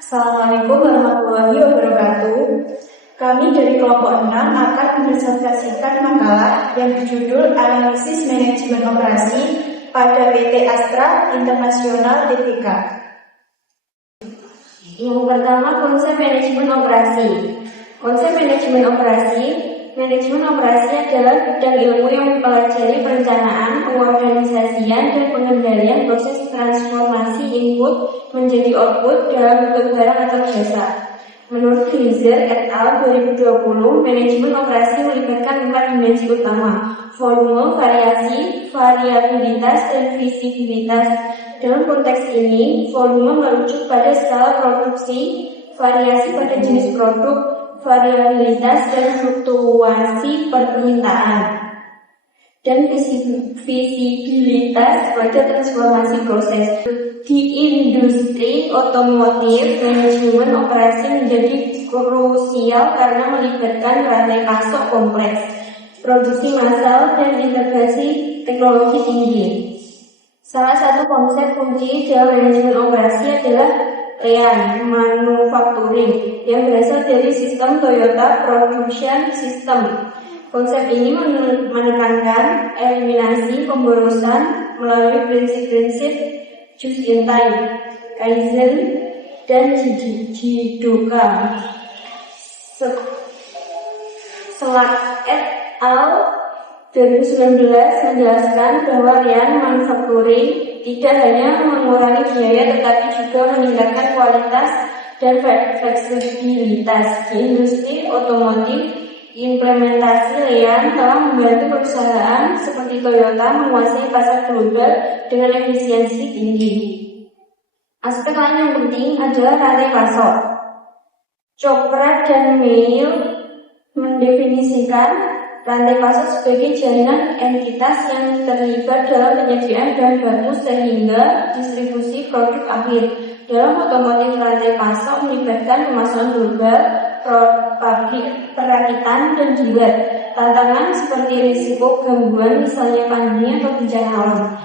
Assalamualaikum warahmatullahi wabarakatuh. Kami dari kelompok 6 akan mempresentasikan makalah yang berjudul Analisis Manajemen Operasi pada PT Astra Internasional Tbk. Yang pertama, konsep manajemen operasi. Konsep manajemen operasi adalah bidang ilmu yang mempelajari perencanaan, pengorganisasian, dan pengendalian proses transformasi input menjadi output dalam bentuk barang atau jasa. Menurut Glaser et al. 2020, manajemen operasi melibatkan 4 dimensi utama: volume, variasi, variabilitas, dan visibilitas. Dalam konteks ini, volume merujuk pada skala produksi, variasi pada jenis produk, variabilitas dan fluktuasi permintaan, dan visibilitas pada transformasi proses. Di industri otomotif, manajemen operasi menjadi krusial karena melibatkan rantai pasok kompleks, produksi massal, dan integrasi teknologi tinggi. Salah satu konsep kunci dalam manajemen operasi adalah Lean Manufacturing yang berasal dari sistem Toyota Production System. Konsep ini menekankan eliminasi pemborosan melalui prinsip-prinsip just in time, Kaizen, dan Jidoka. Selak et al. 2019 menjelaskan bahwa Lean Manufacturing tidak hanya mengurangi biaya tetapi juga meningkatkan kualitas dan fleksibilitas. Di industri otomotif, implementasi Lean telah membantu perusahaan seperti Toyota menguasai pasar global dengan efisiensi tinggi. Aspek lain yang penting adalah rantai pasok. Chopra dan Mail mendefinisikan rantai pasok sebagai jaringan entitas yang terlibat dalam penyediaan bahan baku sehingga distribusi produk akhir. Dalam otomotif, rantai pasok melibatkan pemasaran global, pabrik, perakitan, dan dealer. Tantangan seperti risiko gangguan, misalnya pandemi atau bencana alam,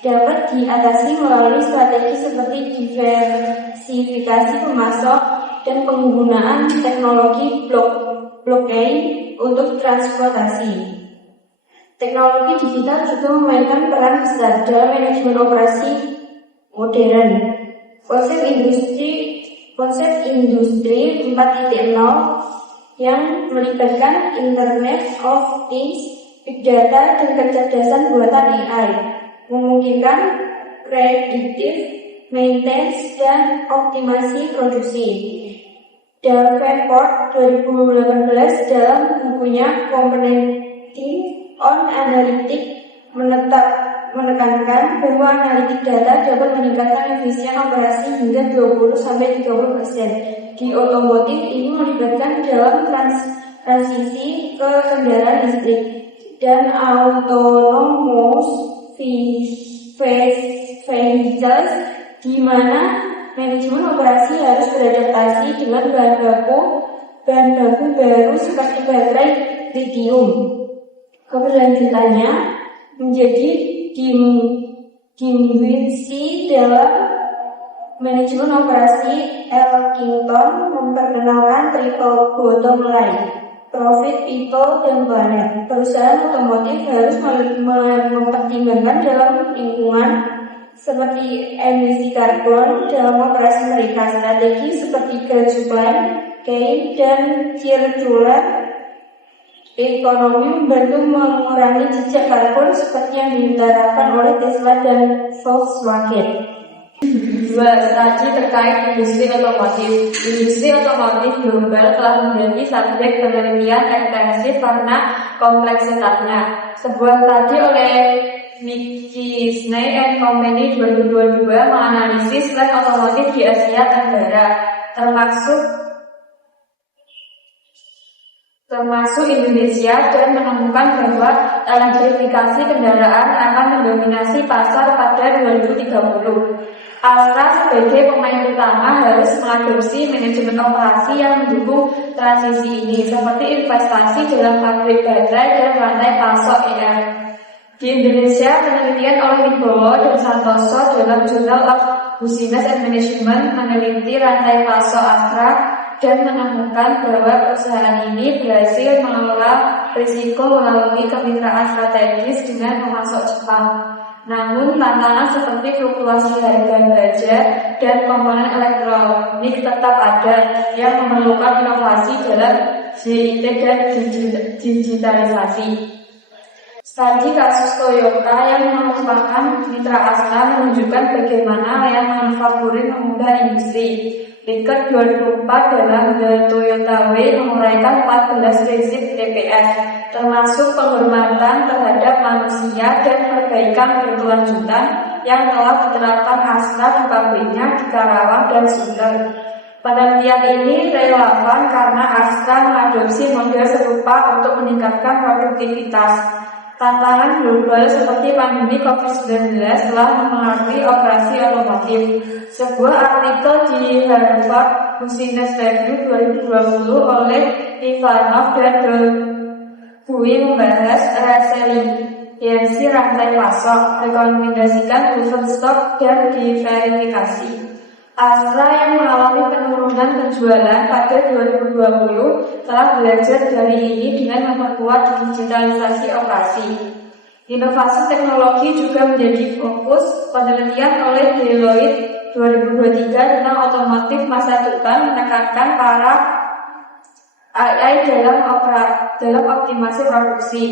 dapat diatasi melalui strategi seperti diversifikasi pemasok dan penggunaan teknologi blockchain untuk transportasi. Teknologi digital juga memainkan peran besar dalam manajemen operasi modern. Konsep industri 4.0 yang melibatkan Internet of Things, Big Data, dan kecerdasan buatan AI memungkinkan predictive maintenance dan optimasi produksi. Davenport 2018 dalam bukunya Competing on Analytics menekankan bahwa analitik data dapat meningkatkan efisien operasi hingga 20-30%. Di otomotif, ini melibatkan dalam transisi ke kendaraan listrik dan autonomous vehicles, di mana manajemen operasi harus beradaptasi dengan bahan baku baru seperti baterai lithium. Keberlanjutannya menjadi dimensi dalam manajemen operasi. Elkington memperkenalkan triple bottom line: profit, people, dan planet. Perusahaan otomotif harus mempertimbangkan dalam lingkungan seperti emisi karbon dalam operasi mereka. Strategi seperti green supply chain dan circular ekonomi membantu mengurangi jejak karbon seperti yang diterapkan oleh Tesla dan Volkswagen. 2. Studi terkait industri otomotif. Industri otomotif global telah menjadi subjek penelitian intensif karena kompleksitasnya. Sebuah studi oleh McKinsey & Company 2022 menganalisis tren otomotif di Asia Tenggara, termasuk Indonesia, dan menemukan bahwa elektrifikasi kendaraan akan mendominasi pasar pada 2030. Astra sebagai pemain utama harus mengadopsi manajemen operasi yang mendukung transisi ini, seperti investasi dalam pabrik baterai dan rantai pasok ER. Di Indonesia, penelitian oleh Wibowo dan Santoso dalam Journal of Business and Management meneliti rantai pasok Astra dan menemukan bahwa perusahaan ini berhasil mengelola risiko melalui kemitraan strategis dengan pemasok Jepang. Namun, tantangan seperti fluktuasi harga baja dan komponen elektronik tetap ada yang memerlukan inovasi dalam JIT dan digitalisasi. Studi kasus Toyota yang merupakan mitra Astra menunjukkan bagaimana yang manufakturing mengubah industri. Liket 2004 dalam The Toyota Way menguraikan 14 prinsip TPS, termasuk penghormatan terhadap manusia dan perbaikan berkelanjutan yang telah diterapkan Astra di pabriknya di Karawang dan Sunter. Penelitian ini relevan karena Astra mengadopsi model serupa untuk meningkatkan produktivitas. Tantangan global seperti pandemi COVID-19 telah mempengaruhi operasi otomotif. Sebuah artikel di Harvard Business Review 2020 oleh Ivanov dan Dolgui membahas resiliensi rantai pasok, rekomendasikan buffer stok dan diverifikasi. Astra yang mengalami penurunan penjualan pada 2020 telah belajar dari ini dengan memperkuat digitalisasi operasi. Inovasi teknologi juga menjadi fokus penelitian oleh Deloitte 2023 tentang otomotif masa depan, menekankan para AI dalam optimasi produksi.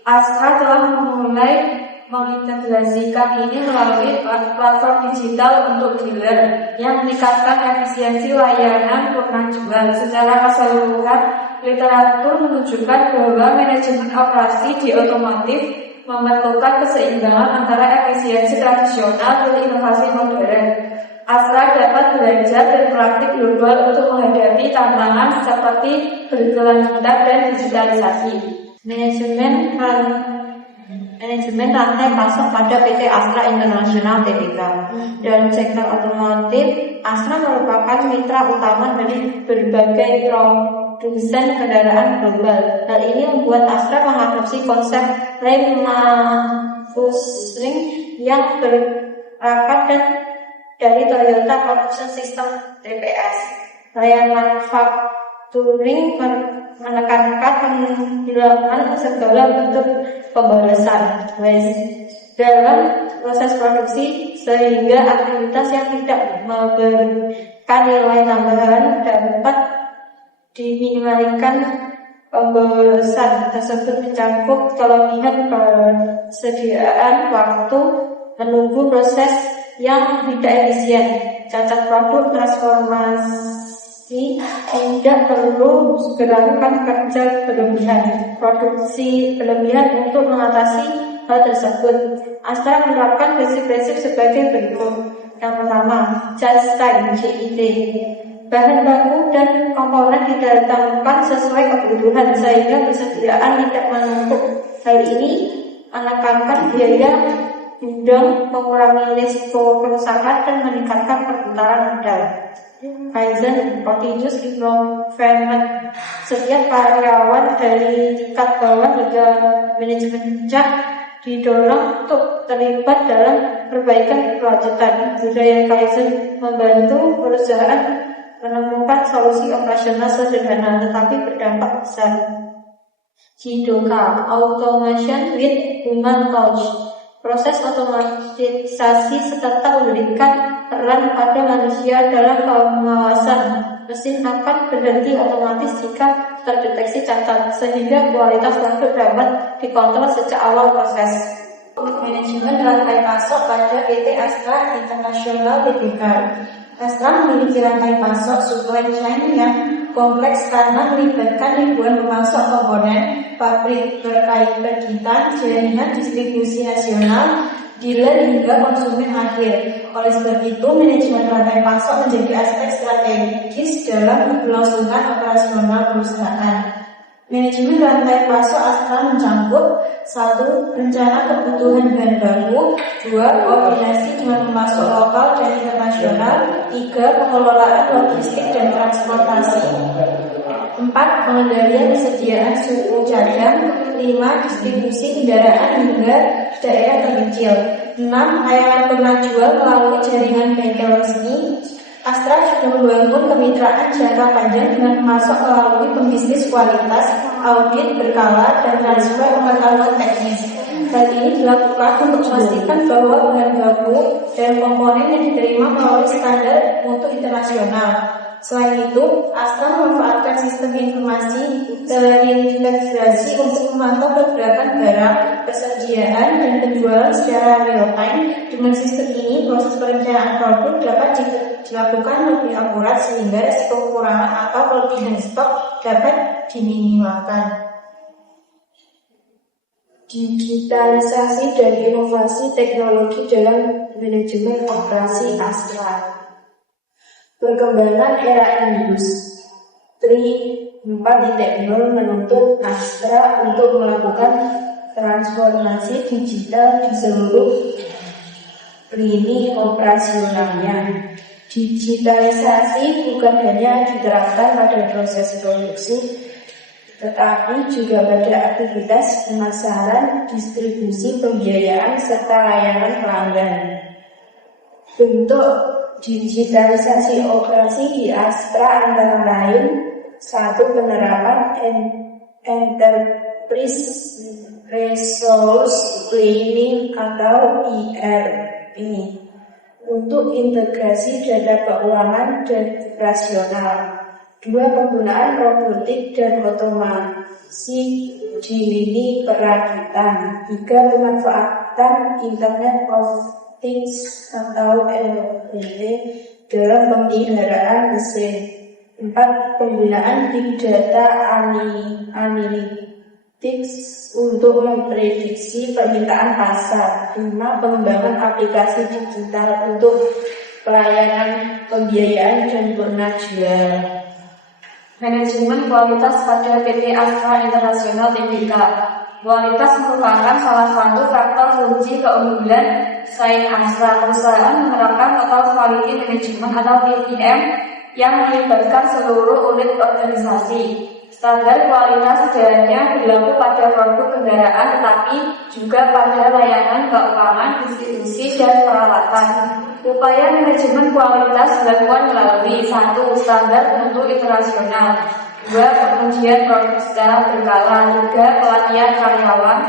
Astra telah memulai mengintegrasikan ini melalui platform digital untuk dealer yang meningkatkan efisiensi layanan purna jual. Secara keseluruhan, literatur menunjukkan bahwa manajemen operasi di otomotif memerlukan keseimbangan antara efisiensi tradisional dan inovasi modern. Astra dapat belajar dari praktik global untuk menghadapi tantangan seperti berkelanjutan dan digitalisasi. Manajemen rantai pasok pada PT Astra International Tbk. Dalam sektor otomotif, Astra merupakan mitra utama dari berbagai produsen kendaraan global. Hal ini membuat Astra mengadopsi konsep remanufacturing yang berakar dari Toyota Production System (TPS). Remanufacturing menekankan penghilangan segala bentuk pemborosan dalam proses produksi sehingga aktivitas yang tidak memberikan nilai tambahan dapat diminimalkan. Pemborosan tersebut mencakup kelebihan persediaan waktu, menunggu proses yang tidak efisien, cacat produk, transformasi tidak perlu gerakan kerja berlebihan, produksi berlebihan. Untuk mengatasi hal tersebut, Astra menerapkan prinsip-prinsip sebagai berikut. Yang pertama, just time (JIT). Bahan baku dan komponen didatangkan sesuai kebutuhan sehingga persediaan tidak menumpuk. Hal ini menekankan biaya gudang, mengurangi risiko kerusakan dan meningkatkan perputaran modal. Kaizen continuous improvement. Setiap karyawan dari tingkat bawah hingga manajemen puncak didorong untuk terlibat dalam perbaikan berkelanjutan. Budaya Kaizen membantu perusahaan menemukan solusi operasional sederhana tetapi berdampak besar. Jidoka, automation with human touch. Proses otomatisasi serta memberikan peran pada manusia dalam pengawasan. Mesin akan berhenti otomatis jika terdeteksi cacat, sehingga kualitas produk dapat dikontrol sejak awal proses. Manajemen rantai pasok pada PT Astra International Tbk. Astra memiliki rantai pasok supply chain yang kompleks karena melibatkan ribuan pemasok komponen, pabrik berkait pergitan, jaringan distribusi nasional, dealer hingga konsumen akhir. Oleh sebab itu, manajemen rantai pasok menjadi aspek strategis dalam kelangsungan operasional perusahaan. Manajemen rantai pasok Astra mencakup 1. Rencana kebutuhan bahan baku, 2. Koordinasi dengan pemasok lokal dan internasional, 3. Pengelolaan logistik dan transportasi, 4. Pengendalian persediaan suku cadang, 5. Distribusi kendaraan hingga daerah terpencil. 6. Layanan purna jual melalui jaringan bengkel resmi. Astra juga membangun kemitraan jangka panjang dengan masuk melalui pembisnis kualitas, audit berkala, dan transfer pengetahuan teknis. Hal ini dilakukan untuk memastikan bahwa bahan baku dan komponen yang diterima melalui standar mutu internasional. Selain itu, Astra memanfaatkan sistem informasi terintegrasi untuk memantau pergerakan barang, persediaan, dan penjualan secara real-time. Dengan sistem ini, proses perencanaan produk dapat dilakukan lebih akurat sehingga risiko kekurangan atau kelebihan stok dapat diminimalkan. Digitalisasi dan inovasi teknologi dalam manajemen operasi Astra. Perkembangan era industri 4.0 menuntut Astra untuk melakukan transformasi digital di seluruh lini operasionalnya. Digitalisasi bukan hanya diterapkan pada proses produksi, tetapi juga pada aktivitas pemasaran, distribusi, pembiayaan, serta layanan pelanggan. Bentuk digitalisasi operasi di Astra antara lain: 1. Penerapan Enterprise Resource Planning atau ERP untuk integrasi data keuangan dan operasional. 2. Penggunaan robotik dan otomasi di lini perakitan. 3. Pemanfaatan Internet of Things atau IoT dalam pemeliharaan mesin. 4. Penggunaan Big Data Analytics untuk memprediksi permintaan pasar. 5. Pengembangan aplikasi digital untuk pelayanan pembiayaan dan purna jual. Manajemen kualitas pada PT Astra International Tbk. Kualitas merupakan salah satu faktor kunci keunggulan saing Astra. Perusahaan menerapkan Total Quality Management atau TQM yang melibatkan seluruh unit organisasi. Standar kualitas tidak hanya berlaku pada produk kendaraan, tetapi juga pada layanan keuangan, distribusi, dan peralatan. Upaya manajemen kualitas dilakukan melalui 1. Standar mutu internasional, 2. Pengujian produk secara berkala, 3. Pelatihan karyawan,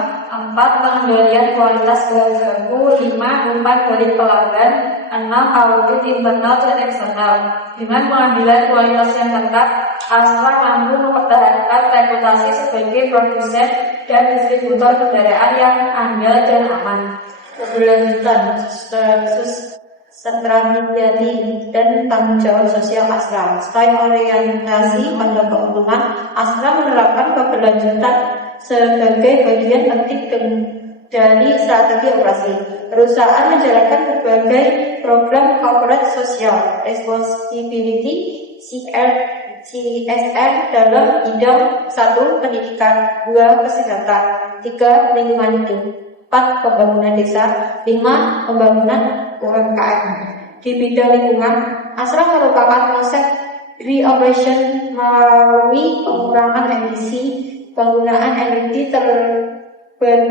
4. Pengendalian kualitas bahan baku, 5. Umpan balik pelanggan, 6. Audit internal dan eksternal. Dengan pengambilan kualitas yang ketat, Astra mampu mempertahankan reputasi sebagai produsen dan distributor kendaraan yang andal dan aman. Keberlanjutan, strategi dan tanggung jawab sosial Astra. Selain orientasi pada keuntungan, Astra menerapkan keberlanjutan sebagai bagian penting dari strategi operasi. Perusahaan menjalankan berbagai program corporate social responsibility CSR dalam bidang 1. Pendidikan, 2. Kesehatan, 3. Lingkungan hidup, 4. Pembangunan desa, 5. Pembangunan UMKM. Di bidang lingkungan, Astra merupakan konsep re-operation melalui pengurangan emisi, penggunaan energi terbarukan,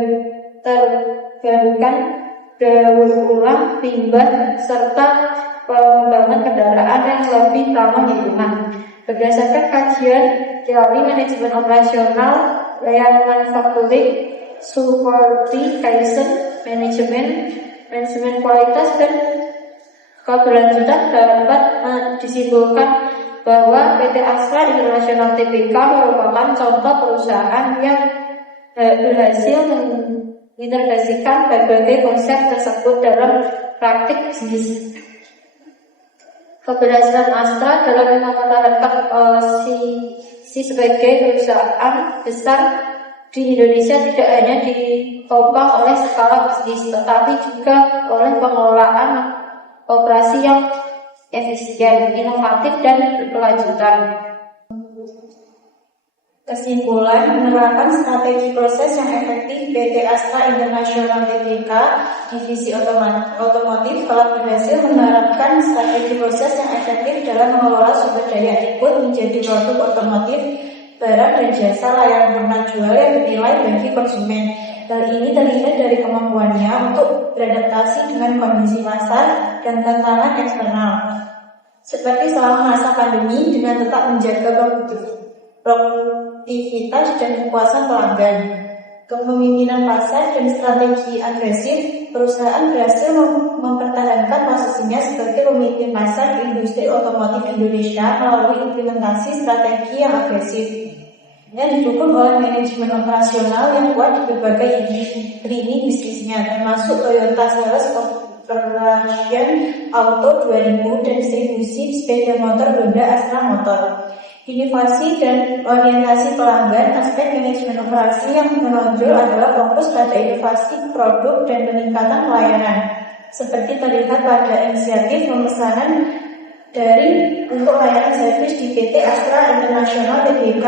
daur ulang limbah, serta pengembangan kendaraan yang lebih ramah lingkungan. Berdasarkan kajian teori manajemen operasional, layanan manufacturing, supporting Kaizen, manajemen kualitas dan keberlanjutan, dapat disimpulkan bahwa PT Astra International Tbk merupakan contoh perusahaan yang berhasil mengintegrasikan berbagai konsep tersebut dalam praktik bisnis. Keberhasilan Astra dalam mempertahankan posisi sebagai perusahaan besar di Indonesia tidak hanya ditopang oleh skala bisnis, tetapi juga oleh pengelolaan operasi yang efisien, inovatif, dan berkelanjutan. Kesimpulan, menerapkan strategi proses yang efektif PT Astra International Tbk Divisi Otomotif telah berhasil menerapkan strategi proses yang efektif dalam mengelola sumber daya input menjadi produk otomotif, barang dan jasa layanan purna jual yang bernilai bagi konsumen. Hal ini terlihat dari kemampuannya untuk beradaptasi dengan kondisi pasar dan tantangan eksternal, seperti selama masa pandemi dengan tetap menjaga produktivitas dan kepuasan pelanggan. Kepemimpinan pasar dan strategi agresif, perusahaan berhasil mempertahankan posisinya sebagai pemimpin pasar di industri otomotif Indonesia melalui implementasi strategi yang agresif. Yang didukung oleh manajemen operasional yang kuat di berbagai lini bisnisnya, termasuk Toyota Sales Operation Auto 2000 dan distribusi sepeda motor Honda Astra Motor. Inovasi dan orientasi pelanggan, aspek manajemen operasi yang menonjol adalah fokus pada inovasi produk dan peningkatan pelayanan, seperti terlihat pada inisiatif pemesanan daring untuk layanan servis di PT Astra International Tbk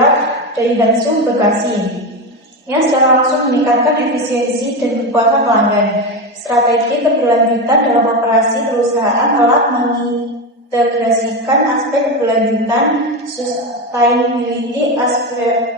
dari Dansum Bekasi, yang secara langsung meningkatkan efisiensi dan kepuasan pelanggan. Strategi keberlanjutan dalam operasi perusahaan telah mengintegrasikan aspek keberlanjutan Sustainability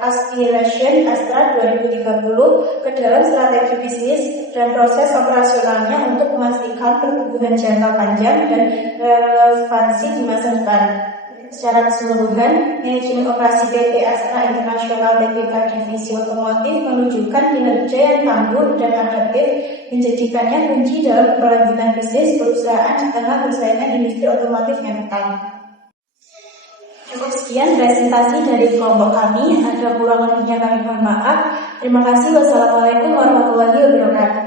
Aspiration Astra 2030 ke dalam strategi bisnis dan proses operasionalnya untuk memastikan pertumbuhan jangka panjang dan relevansi di masa depan. Secara keseluruhan, manajemen operasi PT Astra International Tbk Divisi Otomotif menunjukkan kinerja yang tangguh dan adaptif, menjadikannya kunci dalam keberlanjutan bisnis perusahaan di tengah persaingan industri otomotif yang ketat. Cukup sekian presentasi dari kelompok kami. Ada kurang lebihnya kami mohon maaf. Terima kasih. Wassalamualaikum warahmatullahi wabarakatuh.